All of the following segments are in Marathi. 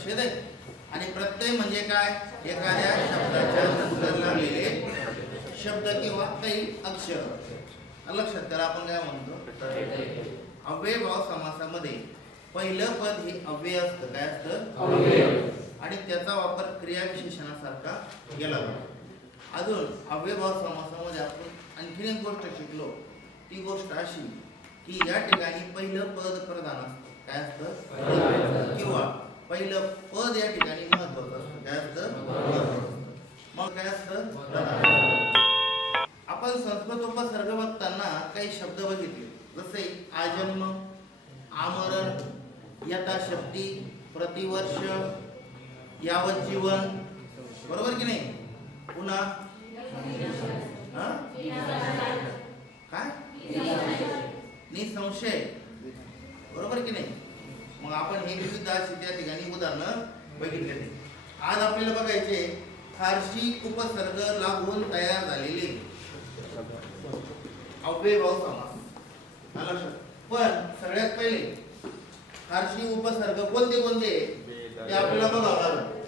लक्षात आहे. आणि प्रत्यय म्हणजे काय, एखाद्या शब्दाच्या नंतर लागलेले शब्द किंवा काही अक्षर. लक्षात. त्याला आपण काय म्हणतो, अव्ययभाव समासामध्ये पहिलं पद हे अव्यय असतं. काय असतं, आणि त्याचा वापर क्रियाविशेषणासारखा केला जातो. अजून अव्ययभाव समासामध्ये आपण आणखी एक गोष्ट शिकलो. ती गोष्ट अशी की या ठिकाणी पहिलं पद प्रधान असतं. काय असतं, किंवा पहिलं पद या ठिकाणी महत्वाचं असतं. काय असतं, मग काय असतं. आपण संस्कृत उपसर्ग बघताना काही शब्द बघितले, जसे आजन्म, आमरण, यथाशक्ती, प्रतिवर्ष, यावत जीवन. बरोबर की नाही. पुन्हा काय, निसंशय. बरोबर की नाही. मग आपण हे विविध अशी त्या ठिकाणी उदाहरणं बघितले. आज आपल्याला बघायचे फारशी उपसर्ग लागून तयार झालेले अव्ययभाव समास. पण सगळ्यात पहिले फारशी उपसर्ग कोणते कोणते ते आपल्याला बघावं लागेल.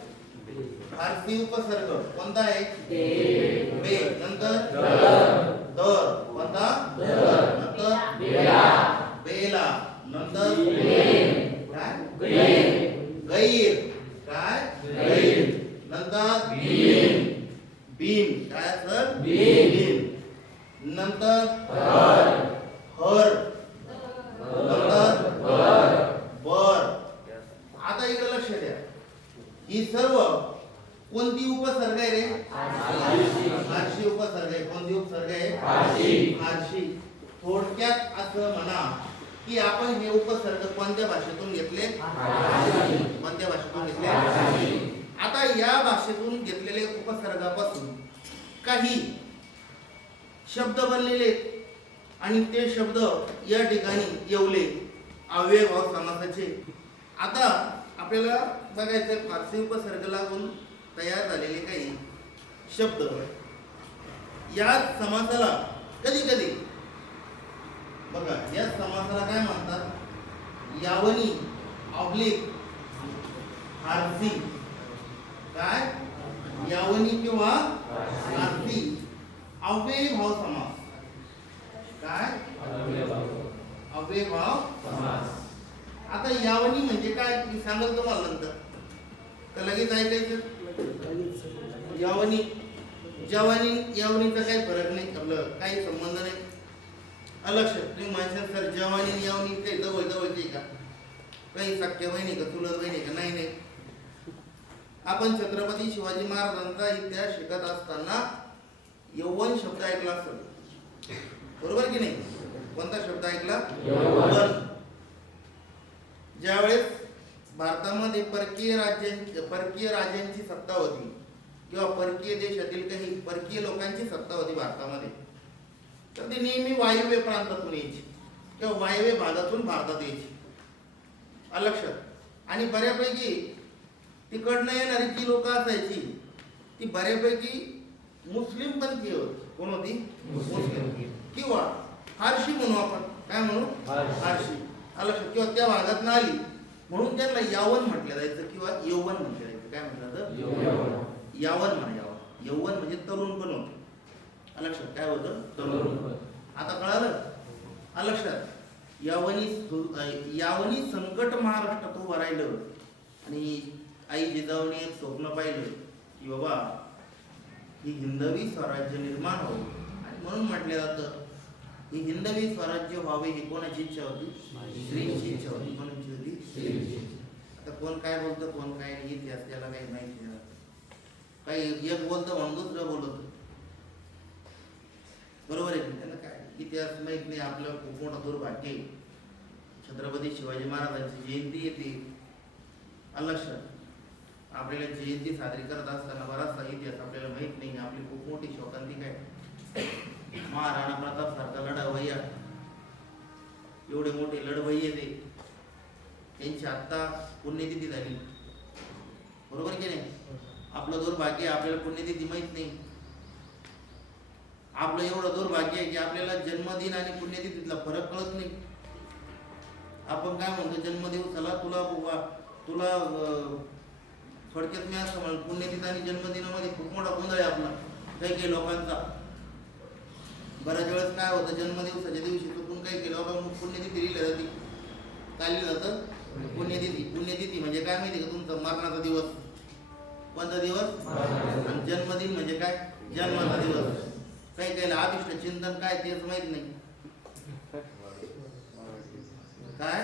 फारसी उपसर्ग कोणता आहे, बे. नंतर दर. कोणता, नंतर बेला. नंतर काय, गैर. काय, नंतर बीन. काय असतं, बीन. नंतर हर. नंतर बर. आता इकडे लक्ष द्या. ही सर्व कोणती उपसर्ग आहे रे, फारशी उपसर्ग आहे. कोणती उपसर्ग आहे, फारशी. थोडक्यात असं म्हणा की आपण हे उपसर्ग कोणत्या भाषेतून घेतले, कोणत्या भाषेतून घेतले. आता या भाषेतून घेतलेले उपसर्गापासून काही शब्द बनलेले आणि ते शब्द या ठिकाणी येवले अव्ययभाव समासाचे. आता आपल्याला बघायचं फारसी उपसर्ग लागून तयार झालेले काही शब्द. या समासाला कधी कधी बघा, या समासाला काय म्हणतात, यावनी ऑब्लिक फारसी. काय, यावनी किंवा फारसी अव्ययभाव समास. काय, अव्ययभाव समास. आता यावनी म्हणजे काय मी सांगतो तुम्हाला नंतर, तर लगेच ऐकायचं. यावनी, जवानी, यावनीचा काही फरक नाही, आपलं काही संबंध नाही. अलक्ष. तुम्ही म्हणशाल सर जवानी यावनी काही जवळ जवळची का, काही सख्य बहिणी का, चुलत बहिणी का. नाही नाही. आपण छत्रपती शिवाजी महाराजांचा इतिहास शिकत असताना यौवन शब्द ऐकला असेल. बरोबर की नाही. कोणता शब्द ऐकला, यौवन. ज्यावेळेस भारतामध्ये परकीय राजांची सत्ता होती किंवा परकीय देशातील काही परकीय लोकांची सत्ता होती भारतामध्ये, तर ती नेहमी वायव्य प्रांतातून यायची किंवा वायव्य भागातून भारतात यायची. लक्षात. आणि बऱ्यापैकी तिकडनं येणारी जी लोक असायची ती बऱ्यापैकी मुस्लिम पंथीय होती. कोण होती, मुस्लिम किंवा फारशी म्हणू आपण. काय म्हणू, फारशी. लक्षात. किंवा त्या भागात आली म्हणून त्यांना यावन म्हटलं जायचं किंवा यौवन म्हटलं जायचं. काय म्हटलं जातं, यावन म्हणा. यावन, यौवन म्हणजे तरुण पण होतं. लक्षात. काय होतं, तरुण. आता कळालं. लक्षात. यावनी संकट महाराष्ट्रात उभं राहिलं आणि आई जिजाऊने एक स्वप्न पाहिलं की बाबा ही हिंदवी स्वराज्य निर्माण हो. आणि म्हणून म्हटलं जातं ही हिंदवी स्वराज्य व्हावे ही कोणाची इच्छा होती, श्रींची इच्छा होती. कोणाची होती, आता कोण काय बोलतं कोण काय नाही, इतिहास त्याला काही माहिती नाही. काही एक बोलतं म्हणून दुसरं बोलत. बरोबर आहे. त्यांना काय इतिहास माहित नाही. आपलं खूप मोठा दुर्भाग्य. छत्रपती शिवाजी महाराजांची जयंती येते. लक्षात. आपल्याला जयंती साजरी करत असताना बराचसा इतिहास आपल्याला माहित नाही. आपली खूप मोठी शोकांतिका आहे. महाराणा प्रताप सारखा लढवय्या, एवढे मोठे लढवय्ये ते, त्यांची आत्ता पुण्यतिथी झाली. बरोबर की नाही. आपलं दुर्भाग्य, आपल्याला पुण्यतिथी माहित नाही. आपलं एवढं दुर्भाग्य आहे की आपल्याला जन्मदिन आणि पुण्यतिथीतला फरक कळत नाही. आपण काय म्हणतो, जन्मदिवसाला तुला थोडक्यात मी असं म्हणून पुण्यतिथी आणि जन्मदिनामध्ये खूप मोठा गोंधळ आहे आपला काही काही लोकांचा. बऱ्याच वेळेस काय होतं, जन्मदिवसाच्या दिवशी चुकून काही केलं बाबा मग पुण्यतिथी लिहिली जाते. काय लिहिलं जातं? पुण्यतिथी. पुण्यतिथी म्हणजे काय माहिती का? तुमचा मरणाचा दिवस. कोणता दिवस? आणि जन्मदिन म्हणजे काय? जन्माचा दिवस. काही काही अभिष्ट चिंतन काय तेच माहित नाही. काय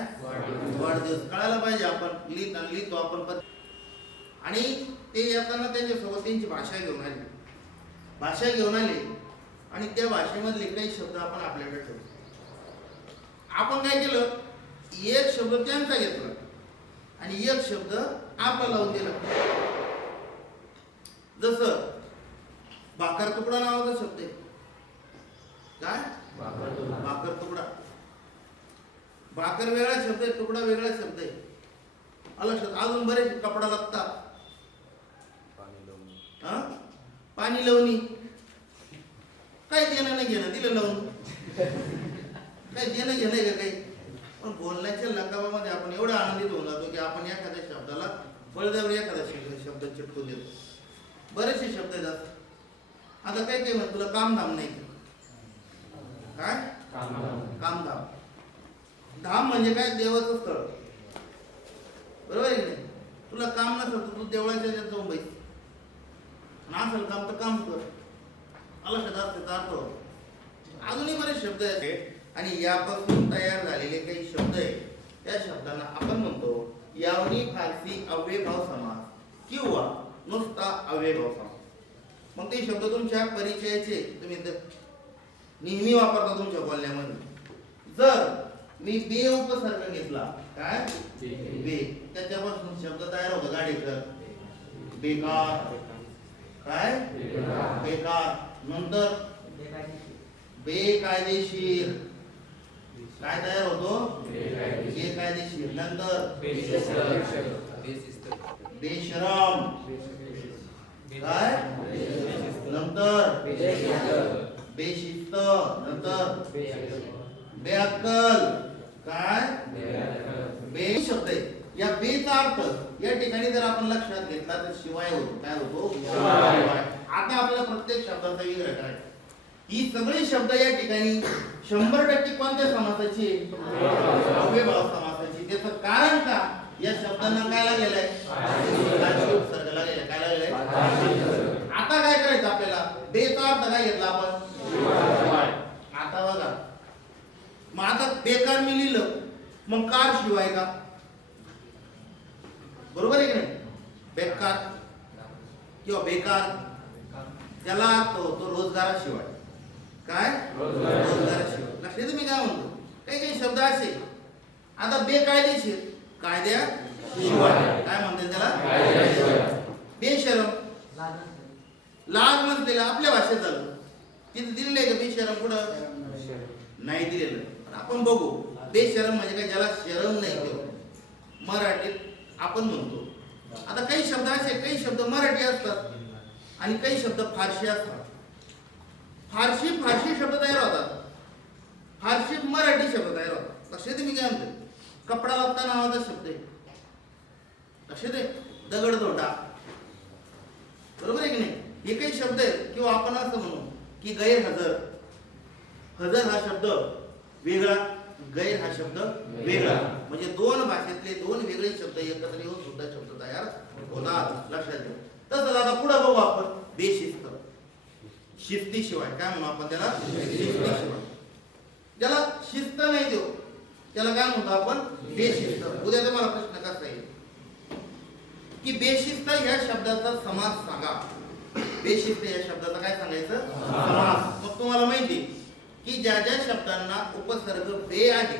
वाढदिवस कळायला पाहिजे. आपण लिहितो आपण. आणि ते येताना त्यांच्यासोबत त्यांची भाषा घेऊन आले आणि त्या भाषेमधले काही शब्द आपण आपल्याकडे ठेवतो. आपण काय केलं, एक शब्द त्यांचा घेतला आणि एक शब्द आपला लावून दिला. जसं भाकर तुकडा नावाचा शब्द आहे. काय? भाकर तुकडा. भाकर वेगळा शब्द आहे, तुकडा वेगळा शब्द आहे. लक्षात. अजून बरेच कपडा लागता. पाणी लावणी. काय देणं नाही घेणं, दिलं लावून. काय देणं घेणं आहे का काही? पण बोलण्याच्या लकाबामध्ये आपण एवढं आनंदित होऊन जातो की आपण एखाद्या शब्दाला बळजबरी एखादा शब्द चिटकून देतो. बरेचसे शब्द आहेत. आता काय काय म्हणत, तुला कामधाम नाही. काय? कामधाम. धाम म्हणजे काय? देवाचं स्थळ. बरोबर आहे की नाही? तुला काम नसेल तर तू देवळाच्या याच्यात जाऊन बैस. नसेल काम तर काम कर. लक्षात अर्थ. अजूनही बरेच शब्द आहेत आणि यापासून तयार झालेले काही शब्द आहेत. त्या शब्दांना आपण म्हणतो यावनी फारसी अव्ययभाव समास किंवा नुसता अव्ययभाव समास. मग ते शब्द तुमच्या परिचयाचे तुम्ही नेहमी वापरता तुमच्या बोलण्यामध्ये. जर मी बे उपसर्ग घेतला, काय? बे, त्याच्यापासून शब्द तयार होतो गाडीकर. बेकार. काय? बेकार. नंतर बेकायदेशीर. काय तयार होतो? बेकायदेशीर. नंतर बेशरम. काय? नंतर बेशिस्त. नंतर बेअक्कल. काय? बे शब्द आहे. या बेचा अर्थ या ठिकाणी जर आपण लक्षात घेतला तर शिवाय होतो. काय होतो? शिवाय. आता आपल्याला प्रत्येक शब्दाचा विग्रह करायचा. ही सगळी शब्द या ठिकाणी 100% कोणत्या समासाची? अव्ययभाव समासाची. त्याचं कारण का? या शब्दांना काय लागलेलं आहे? फारसी उपसर्ग लागलेला. काय लागलेलं आहे? आता काय करायचं आपल्याला? बेचा अर्थ काय घेतला आपण? शिवाय. आता बघा, मग आता बेकार मी लिहिलं, मग कार शिवाय का? बरोबर आहे की नाही? बेकार किंवा बेकार त्याला अर्थ होतो रोजगाराशिवाय. काय? रोजगाराशिवाय. लक्षात मी काय म्हणतो? काही काही शब्द असे. आता बेकायदेशीर, कायद्याशिवाय. काय म्हणतात त्याला? बेशरम. लाज नसलेला आपल्या भाषेत झालं. तिथे दिलेलं आहे का बेशरम? कुठं नाही दिलेलं. आपण बघू बेशरम म्हणजे काय? ज्याला शरम नाही किंवा मराठीत आपण म्हणतो. आता काही शब्द असे, काही शब्द मराठी असतात आणि काही शब्द फारशी असतात. फारशी शब्द तयार होतात, फारशी मराठी शब्द तयार होतात. लक्षात मी काय म्हणतो? कपडा लागता नावाचा शब्द आहे. लक्षात आहे? दगडधोटा. बरोबर आहे की नाही? हे काही शब्द आहेत. किंवा आपण असं म्हणू की गैरहजर. हजर हा शब्द वेगळा, गैर हा शब्द वेगळा. म्हणजे दोन भाषेतले दोन वेगळे शब्द एकत्र येऊन सुद्धा शब्द तयार होतात. लक्षात ठेवा. तसंच आता पुढे बघू आपण बेशिस्त. शिस्तीशिवाय. काय म्हणू आपण त्याला? शिस्तीशिवाय. ज्याला शिस्त नाही देऊ त्याला काय म्हणतो आपण? बेशिस्त. उद्या तुम्हाला प्रश्न कसा येईल की बेशिस्त या शब्दाचा समास सांगा. बेशिस्त या शब्दाचा काय सांगायचं? समास. मग तुम्हाला माहिती की ज्या ज्या शब्दांना उपसर्ग बे आहे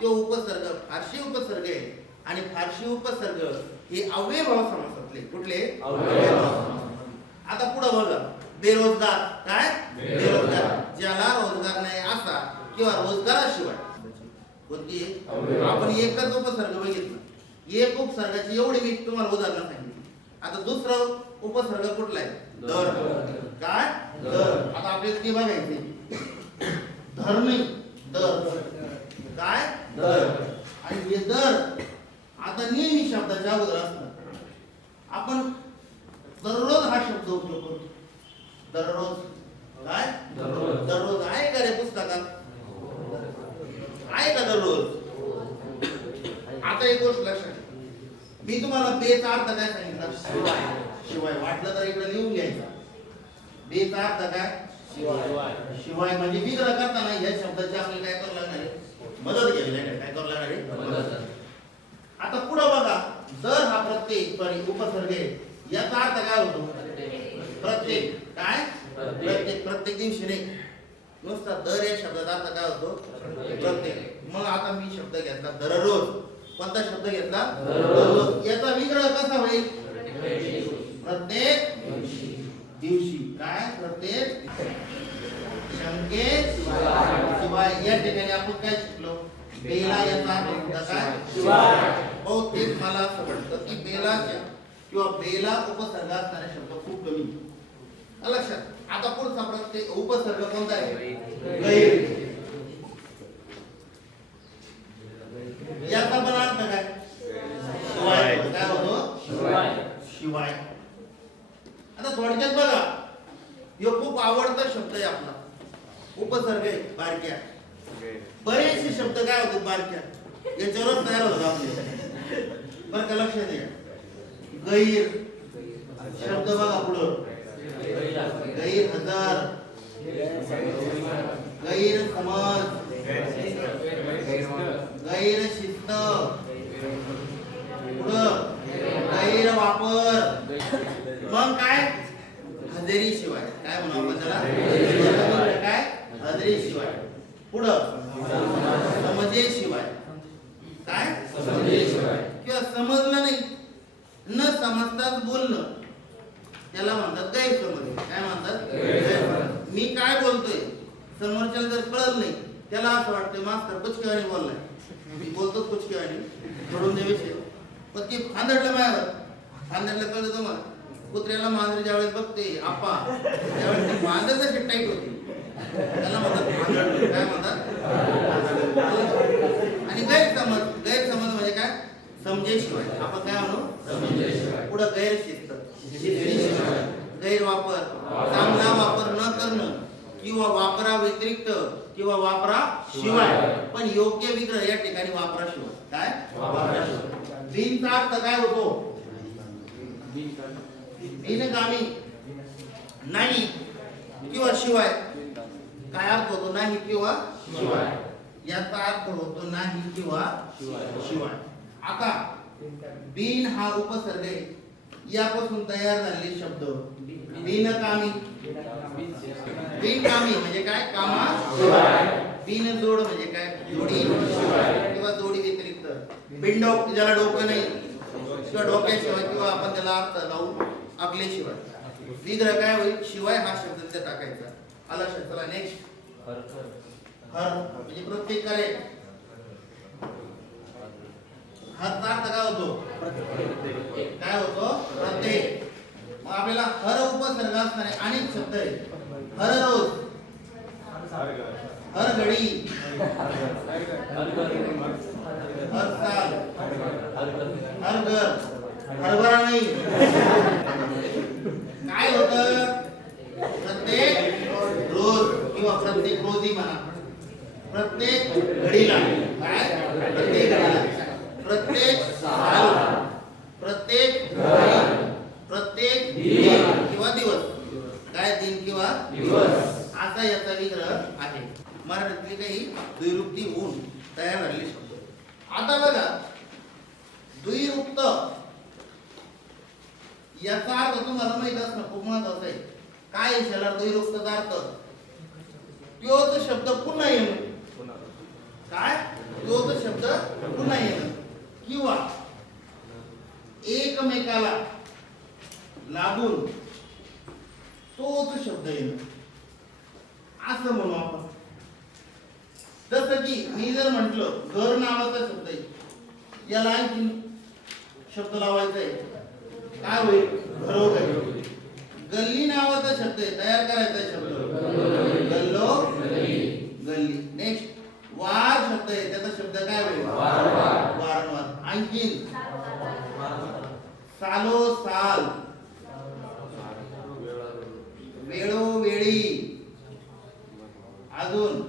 तो उपसर्ग फारशी उपसर्ग आहे. आणि फारशी उपसर्ग हे अव्ययभाव समासातले. कुठले? अव्ययभाव समास. आता पुढे बघा बेरोजगार. काय? बेरोजगार. ज्याला रोजगार नाही असा किंवा रोजगाराशिवाय. कोणती? आपण एकच उपसर्ग बघितला. एक उपसर्गाची एवढी मी तुम्हाला उदाहरण सांगितली. आता दुसरं उपसर्ग कुठला आहे? दर. काय? दर. आता आपल्याला ते बघायचे. धर नाही, दर. काय? दर. आणि हे दर आता नेहमी शब्दाच्या अगोदर असतात. आपण दररोज हा शब्द उपयोग करतो. दररोज काय? दररोज आहे का रे पुस्तकात? आहे का दररोज? आता एक गोष्ट लक्षात, मी तुम्हाला बेचा अर्थ काय सांगितला? शिवाय. वाटलं तर इकडे लिहून घ्यायचा. बेचा अर्थ काय? शिवाय म्हणजे विग्रह करताना या शब्दाची आपल्याला काय करावं लागणार आहे? मदत घ्यावी लागेल. काय करावं लागणार आहे? आता पुढे बघा, जर हा प्रत्येक उपसर्ग आहे, याचा अर्थ काय होतो? प्रत्येक. काय? प्रत्येक दिवशी नाही, नुसता दर या शब्दाचा अर्थ काय होतो? प्रत्येक. मग आता मी शब्द घेतला दररोज. कोणता शब्द घेतला? दररोज. याचा विग्रह कसा होईल? प्रत्येक दिवशी. काय? प्रत्येक शंकेशिवाय. या ठिकाणी आपण काय शिकलो? बेला याचा अर्थ काय? शिवाय. बहुतेक मला असं वाटतं की बेलाच्या किंवा बेला उपसर्ग असणारे शब्द खूप कमी. लक्षात. आता पुढचा प्रत्येक उपसर्ग कोणता आहे? गैर. याचा पण अर्थ काय? शिवाय. काय होतो? शिवाय. आता थोडक्यात बघा, यो खूप आवडता शब्द आहे आपला. उपसर्ग आहे बारक्या. बरेचसे शब्द काय होतात बारक्या, याच्यावरच तयार होतात आपले. बरं का? लक्षात घ्या. गैर शब्द बघा पुढं. गैर हजर, गैर समज, गैर शिस्त, पुढं गैर वापर. मग काय? हजेरी शिवाय. काय म्हणू आपण त्याला? काय? हजेरी शिवाय. पुढं समजेशिवाय. काय? समजेशिवाय. किंवा समजलं नाही, न समजताच बोलणं, त्याला म्हणतात गैरसमज. काय म्हणतात? गैरसमज. मी काय बोलतोय समोरच्याला जर कळलं नाही, त्याला असं वाटतं मास्तर कुचकेवाणी बोललाय. मी बोलतोच कुचकेवाणी, सोडून दे विषय. पण ती फांदडलं माझ्यावर. फांदडलं कळलं तुम्हाला? कुत्र्याला मांजर ज्यावेळेस बघते आपा, त्यावेळेस मांजर जशी टाईट होती, त्याला म्हणतात फांदडलं. काय म्हणतात? आणि गैरसमज. गैरसमज म्हणजे काय? समजेशिवाय. आपण काय म्हणू? समजेशिवाय. पुढं गैरशिस्त, गैरवापर, चांगला वापर न करणं किंवा वापरा व्यतिरिक्त किंवा वापरा शिवाय. पण योग्य विग्रह या ठिकाणी वापराशिवाय. काय? वापराशिवाय. बिनचा अर्थ काय होतो? बिनगामी, नाही किंवा शिवाय. काय अर्थ होतो? नाही किंवा शिवाय. याचा अर्थ होतो नाही किंवा शिवाय. आता बिन हा उपसर्ग आहे. यापासून तयार झालेले शब्द बिनकामी. बिनकामी म्हणजे काय? कामा. बिनजोड म्हणजे काय? जोडी किंवा जोडी व्यतिरिक्त. बिनडोक, ज्याला डोकं नाही किंवा डोक्याशिवाय, किंवा आपण त्याला अर्थ लावून आकल्याशिवाय. विग्रह काय होईल? शिवाय हा शब्द तिथे टाकायचा. आला शब्दाला. नेक्स्ट हर म्हणजे प्रत्येक करे. हरचा अर्थ काय होतो? काय होतो? प्रत्येक. मग आपल्याला हर उपसर्ग असणारे अनेक शब्द आहेत. हर रोज, हर घडी, हर साल, हर घर, हरभरा नाही. काय होतं? प्रत्येक रोज किंवा प्रत्येक रोजी म्हणा, प्रत्येक घडीला. काय? प्रत्येक घडीला, प्रत्येक साल, प्रत्येक प्रत्येक दिन किंवा दिवस. काय? दिन किंवा दिवस. असा याचा विग्रह आहे. मराठीतली काही द्विरुक्ती होऊन तयार झालेले शब्द. आता बघा, द्विरुक्त याचा अर्थ तुम्हाला माहित असणं खूप महत्वाचं आहे. काय आहे त्याला द्विरुक्तचा अर्थ? तोच शब्द पुन्हा येणं. काय? तोच शब्द पुन्हा येणं किंवा एकमेकाला लागून तोच शब्द येणं, असं म्हणू आपण. जसं की मी जर म्हटलं घर नावाचा शब्द आहे, याला आणखी शब्द लावायचा आहे. काय होईल? घरोघरी. गल्ली नावाचा शब्द आहे, तयार करायचा शब्द गल्लो गल्ली. नेक्स्ट वार शब्द आहे, त्याचा शब्द काय होईल? वारंवार. आणखी सालो साल, वेळोवेळी, अजून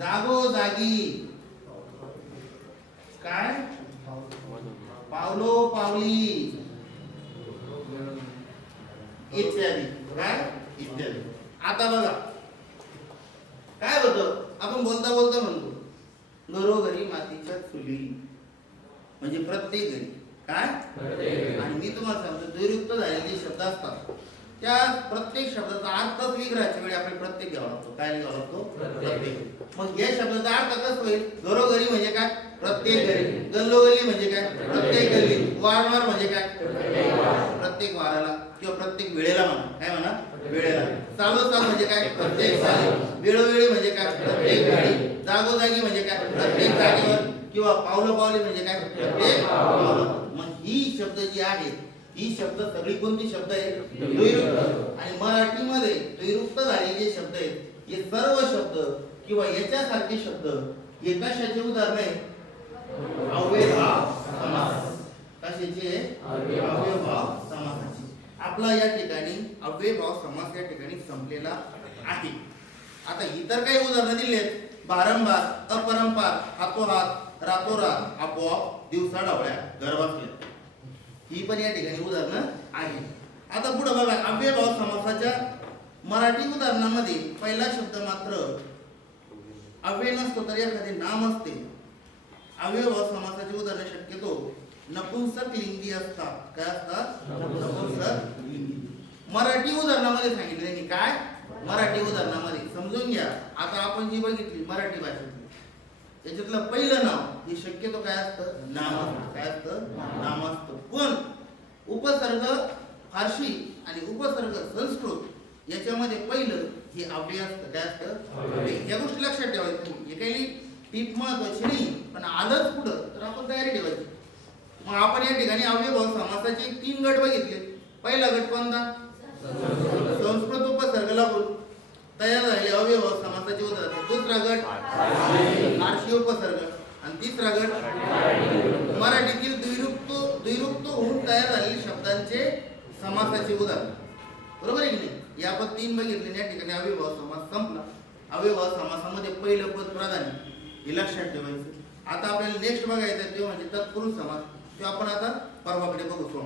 जागोजागी, काय पावलो पावली, इत्यादी, काय इत्यादी. आता बघा काय होतं, आपण बोलता बोलता म्हणतो घरोघरी मातीच्या चुली, म्हणजे प्रत्येक घरी, काय आणि मी तुम्हाला सांगतो द्वैरुक्त झालेले जे शब्द असतात त्या प्रत्येक शब्दाचा अर्थ विग्रहाच्या वेळी आपण प्रत्येक घ्यावा लागतो. काय घ्यावा लागतो? प्रत्येक. मग या शब्दाचा अर्थ कसं होईल? घरोघरी म्हणजे काय? प्रत्येक घरी. गल्लोगल्ली म्हणजे काय? प्रत्येक गल्ली. वारंवार म्हणजे काय? प्रत्येक वाराला किंवा प्रत्येक वेळेला म्हणा. काय म्हणा? वेळेला. सालोसाल म्हणजे काय? प्रत्येक साली. वेळोवेळी म्हणजे काय? प्रत्येक वेळी. जागोजागी म्हणजे काय? प्रत्येक जागेवर. किंवा पावलं पावली म्हणजे काय? प्रत्येक पावलं. मग ही शब्द जी आहेत ही शब्द सगळी कोणती शब्द आहेत? द्वैरुक्त. आणि मराठीमध्ये द्वैरुक्त झालेले जे शब्द आहेत हे सर्व शब्द किंवा याच्यासारखे शब्द हे कशाचे उदाहरण आहे? अव्ययभाव समास. कशाचे? अव्ययभाव समासाचे. आपला या ठिकाणी अव्ययभाव समास या ठिकाणी संपलेला आहे. आता इतर काही उदाहरणं दिली आहेत. बारंबार, अपरंपार, हातोहात, रातोरात, आपोआप, दिवसा ढवळ्या, घर बसल्या. ही पण या ठिकाणी उदाहरणं आहेत. आता पुढे बघा अव्ययभाव समासाच्या मराठी उदाहरणामध्ये पहिला शब्द मात्र अव्यय नसतो तर एखादे नाम असते. अव्ययभाव समासाची उदाहरणे शक्यतो नपुंसक लिंगी असतात. काय असतात? नपुंसक लिंगी. मराठी उदाहरणामध्ये सांगितले त्यांनी. काय? मराठी उदाहरणामध्ये समजून घ्या. आता आपण जी बघितली मराठी भाषेतली याच्यातलं पहिलं नाव हे शक्यतो काय असतं? नाम असतं. काय असतं? नाम असतं. पण उपसर्ग फारसी आणि उपसर्ग संस्कृत याच्यामध्ये पहिलं हे अव्यय असतं. काय असतं? या गोष्टी लक्षात ठेवायचं. हे काही टीप महत्वाची नाही, पण आलंच पुढं तर आपण तयारी ठेवायची. मग आपण या ठिकाणी अव्ययभाव समासाचे 3 गट बघितले. पहिला गट कोणता? संस्कृत उपसर्ग लागून तयार झालेले अव्ययभाव समासाचे उदाहरण. दुसरा गट फारसी उपसर्ग आणि तिसरा गट मराठीतील द्वैरुक्त होऊन तयार झालेले शब्दांचे समासाचे उदाहरण. बरोबर आहे की नाही? या आपण 3 बघितले. या ठिकाणी अव्ययभाव समास संपला. अव्ययभाव समासामध्ये पहिलं पद प्राधान्य हे लक्षात ठेवायचं. आता आपल्याला नेक्स्ट बघायचं ते म्हणजे तत्पुरुष समास. ते आपण आता परवाकडे बघू.